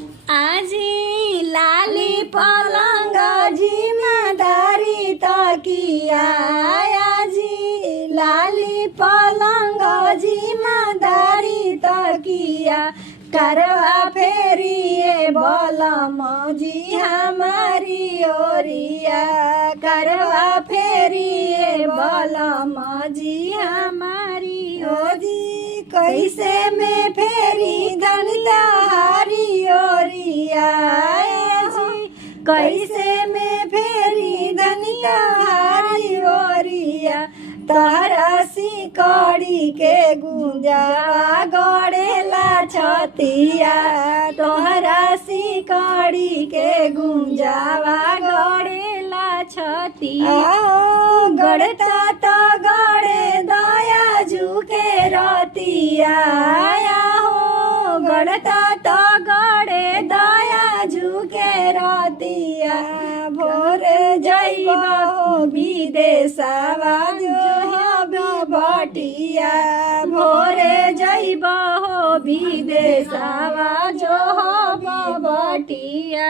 आजी लाली पलंग जिम्मेदारी तकिया आजी लाली पलंग जिम्मेदारी तकिया करवा फेरिए बलम जी हमारी ओरिया करवा फेरिए बलम जी हमारी ओजी कैसे में फेरी धनिया हारी ओरिया जी कैसे में फेरी धनिया हारी ओरिया तहरा सिकड़ी के गुंजा गड़ेला छतिया तोहरा सिकड़ी के गुंजावा गड़ेला छतिया गड़ता तो गड़े दया झुके रतिया हो गड़ता तो गड़े दया झुके रतिया भोर जइबो विदेशवा बटिया भोरे जइबो विदेशवा जो बटिया।